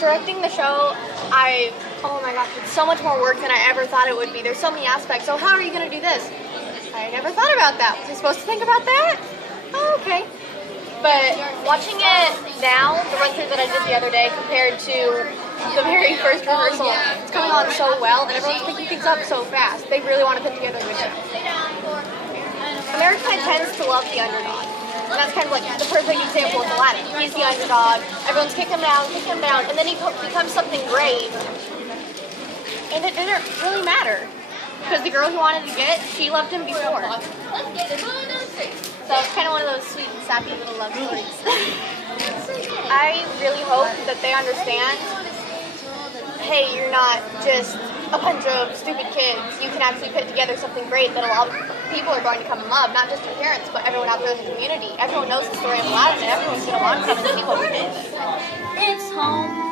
Directing the show, oh my gosh, it's so much more work than I ever thought it would be. There's so many aspects. So how are you going to do this? I never thought about that. Was I supposed to think about that? Oh, okay. But watching it now, the run-through that I did the other day compared to the very first rehearsal, it's coming on so well, and everyone's picking things up so fast. They really want to put together a good show. America tends to love the underdog. And that's kind of like the perfect example of Aladdin. He's the underdog, everyone's kicking him down, and then he becomes something great. And it didn't really matter. Because the girl he wanted to get, she loved him before. So it's kind of one of those sweet and sappy little love stories. I really hope that they understand, hey, you're not just a bunch of stupid kids. You can actually put together something great that a lot of people are going to come and love, not just your parents, but everyone out there in the community. Everyone knows the story of Aladdin, and everyone's going to want to come and see what we did. It's home.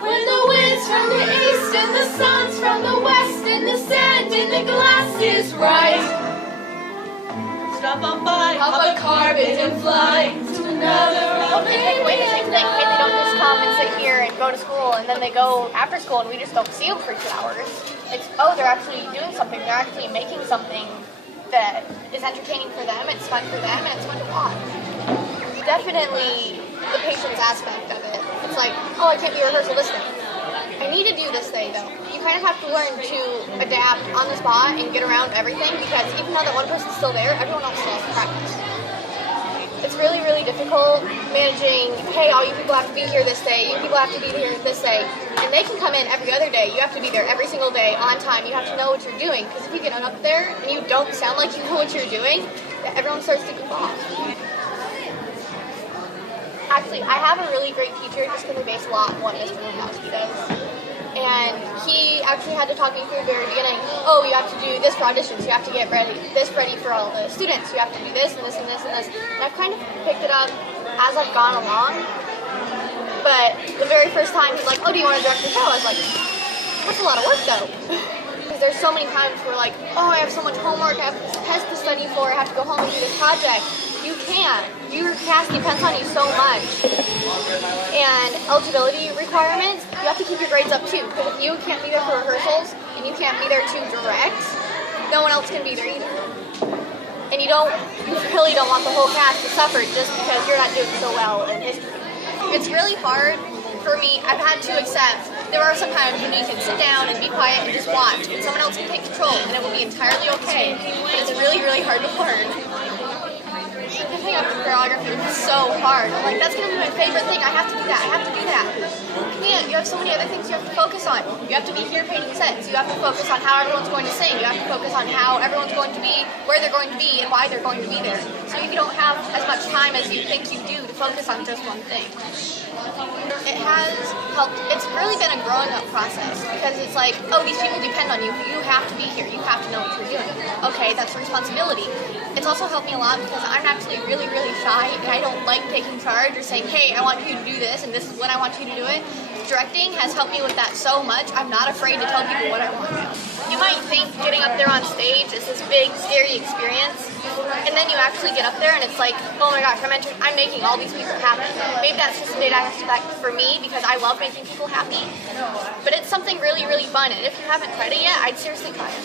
When the wind's from the east and the sun's from the west and the sand in the glass is right. Stop on by, hop a carpet and fly to another. Hopefully take away the same thing. Hey, they don't just come and sit here and go to school and then they go after school and we just don't see them for 2 hours. It's, oh, they're actually doing something. They're actually making something that is entertaining for them, it's fun for them, and it's fun to watch. Definitely the patience aspect of it. It's like, oh, I can't be rehearsal this day. I need to do this thing though. You kind of have to learn to adapt on the spot and get around everything because even though that one person's still there, everyone else still has to practice. It's really, really difficult managing, hey, all you people have to be here this day, you people have to be here this day, and they can come in every other day. You have to be there every single day, on time. You have to know what you're doing because if you get up there and you don't sound like you know what you're doing, everyone starts to goof off. Actually, I have a really great teacher just because I base a lot on what Mr. Lewandowski does. And he actually had to talk me through the very beginning, oh, you have to do this for auditions, you have to get ready for all the students, you have to do this and this and this and this. And I've kind of picked it up as I've gone along. But the very first time he's like, oh, do you want to direct the show? I was like, that's a lot of work though. Because there's so many times where like, oh, I have so much homework, I have this test to study for, I have to go home and do this project. You can't. Your cast depends on you so much. And eligibility requirements, you have to keep your grades up too. Because if you can't be there for rehearsals and you can't be there to direct, no one else can be there either. And you really don't want the whole cast to suffer just because you're not doing so well in history. It's really hard for me. I've had to accept there are some times when you can sit down and be quiet and just watch, and someone else can take control, and it will be entirely okay. But it's really, really hard to learn. Picking up choreography is so hard. I'm like, that's going to be my favorite thing. I have to do that. I have to do that. You can't. You have so many other things you have to focus on. You have to be here painting sets. You have to focus on how everyone's going to sing. You have to focus on how everyone's going to be, where they're going to be, and why they're going to be there. So you don't have as much time as you think you do to focus on just one thing. It has helped. It's really been a growing up process because it's like, oh, these people depend on you. You have to be here. You have to know what you're doing. Okay, that's a responsibility. It's also helped me a lot because I'm actually really, really shy and I don't like taking charge or saying, hey, I want you to do this and this is when I want you to do it. Directing has helped me with that so much. I'm not afraid to tell people what I want. You might think getting up there on stage is this big, scary experience, and then you actually get up there and it's like, oh my gosh, I'm making all these people happy. Maybe that's just a big aspect for me because I love making people happy, but it's something really, really fun, and if you haven't tried it yet, I'd seriously try it.